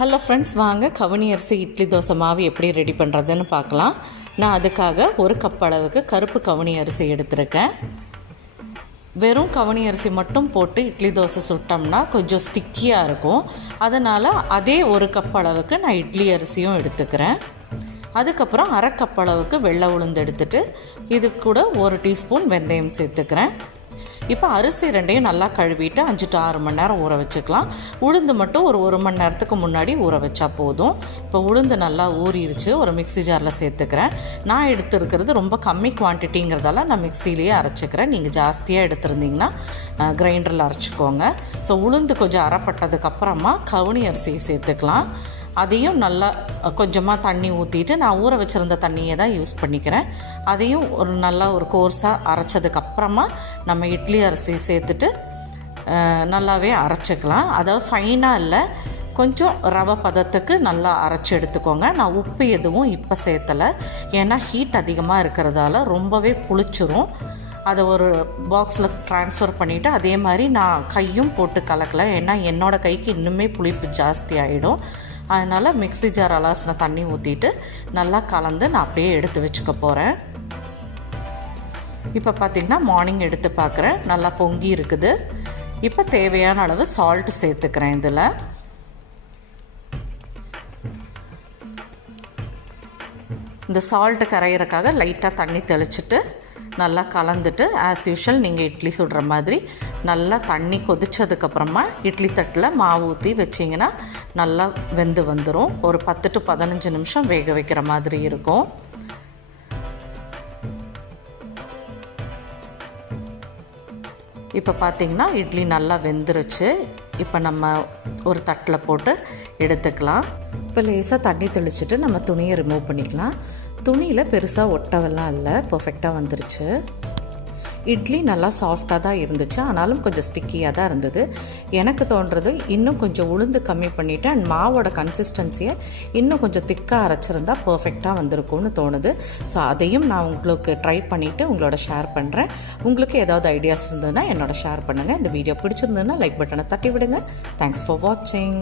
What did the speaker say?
Hello friends, வாங்க கவுனி அரிசி இட்லி தோசை மாவு எப்படி ரெடி பண்ணுறதுன்னு பார்க்கலாம். நான் அதுக்காக ஒரு கப் அளவுக்கு கருப்பு கவுனி அரிசி எடுத்திருக்கேன். வெறும் கவுனி அரிசி மட்டும் போட்டு இட்லி தோசை சுட்டோம்னா கொஞ்சம் ஸ்டிக்கியாக இருக்கும். அதனால் அதே ஒரு கப் அளவுக்கு நான் இட்லி அரிசியும் எடுத்துக்கிறேன். அதுக்கப்புறம் அரை கப் அளவுக்கு வெள்ளை உளுந்து எடுத்துகிட்டு இது கூட 1 டீஸ்பூன் வெந்தயம் சேர்த்துக்கிறேன். இப்போ அரிசி ரெண்டையும் நல்லா கழுவிட்டு 5 to 6 மணி நேரம் ஊற வச்சுக்கலாம். உளுந்து மட்டும் ஒரு 1 மணி நேரத்துக்கு முன்னாடி ஊற வச்சா போதும். இப்போ உளுந்து நல்லா ஊறிடுச்சு. ஒரு மிக்ஸி ஜாரில் சேர்த்துக்கிறேன். நான் எடுத்துருக்கிறது ரொம்ப கம்மி குவான்டிட்டிங்கிறதால நான் மிக்சிலேயே அரைச்சிக்கிறேன். நீங்கள் ஜாஸ்தியாக எடுத்துருந்தீங்கன்னா கிரைண்டரில் அரைச்சிக்கோங்க. ஸோ உளுந்து கொஞ்சம் அரைப்பட்டதுக்கப்புறமா கவுனி அரிசியை சேர்த்துக்கலாம். அதையும் நல்லா கொஞ்சமாக தண்ணி ஊற்றிட்டு, நான் ஊற வச்சுருந்த தண்ணியை தான் யூஸ் பண்ணிக்கிறேன். அதையும் நல்லா ஒரு கோர்ஸாக அரைச்சதுக்கப்புறமா நம்ம இட்லி அரிசி சேர்த்துட்டு நல்லாவே அரைச்சிக்கலாம். அதாவது ஃபைனாக இல்லை, கொஞ்சம் ரவை பதத்துக்கு நல்லா அரைச்சி எடுத்துக்கோங்க. நான் உப்பு எதுவும் இப்போ சேர்த்தலை, ஏன்னா ஹீட் அதிகமாக இருக்கிறதால ரொம்பவே புளிச்சிரும். அதை ஒரு பாக்ஸில் ட்ரான்ஸ்ஃபர் பண்ணிவிட்டு அதே மாதிரி நான் கையும் போட்டு கலக்கலை, ஏன்னா என்னோடய கைக்கு இன்னுமே புளிப்பு ஜாஸ்தி ஆகிடும். அதனால் மிக்ஸி ஜார் அலாசின தண்ணி ஊற்றிட்டு நல்லா கலந்து நான் அப்படியே எடுத்து வச்சுக்க போகிறேன். இப்போ பார்த்திங்கன்னா மார்னிங் எடுத்து பார்க்குறேன், நல்லா பொங்கி இருக்குது. இப்போ தேவையான அளவு சால்ட்டு சேர்த்துக்கிறேன். இதில் இந்த சால்ட்டு கரையிறக்காக லைட்டாக தண்ணி தெளிச்சிட்டு நல்லா கலந்துட்டு, ஆஸ் யூஷுவல் நீங்கள் இட்லி சுடுற மாதிரி நல்லா தண்ணி கொதித்ததுக்கப்புறமா இட்லி தட்டில் மாவு ஊற்றி வச்சிங்கன்னா நல்லா வெந்து வந்துடும். ஒரு 10 to 15 நிமிஷம் வேக வைக்கிற மாதிரி இருக்கும். இப்போ பார்த்திங்கன்னா இட்லி நல்லா வெந்துருச்சு. இப்போ நம்ம ஒரு தட்டில் போட்டு எடுத்துக்கலாம். இப்போ லேசாக தண்ணி தெளிச்சுட்டு நம்ம துணியை ரிமூவ் பண்ணிக்கலாம். துணியில் பெருசாக ஒட்டவெல்லாம் இல்லை, பர்ஃபெக்டாக வந்துருச்சு. இட்லி நல்லா சாஃப்டாக தான் இருந்துச்சு, ஆனாலும் கொஞ்சம் ஸ்டிக்கியாக தான் இருந்தது. எனக்கு தோன்றது இன்னும் கொஞ்சம் உளுந்து கம்மி பண்ணிவிட்டு அண்ட் மாவோட கன்சிஸ்டன்சியை இன்னும் கொஞ்சம் திக்காக அரைச்சிருந்தா பர்ஃபெக்டாக வந்திருக்கும்னு தோணுது. ஸோ அதையும் நான் உங்களுக்கு ட்ரை பண்ணிவிட்டு உங்களோட ஷேர் பண்ணுறேன். உங்களுக்கு ஏதாவது ஐடியாஸ் இருந்ததுன்னா என்னோட ஷேர் பண்ணுங்கள். இந்த வீடியோ பிடிச்சிருந்ததுன்னா லைக் பட்டனை தட்டி விடுங்க. தேங்க்ஸ் ஃபார் வாட்சிங்.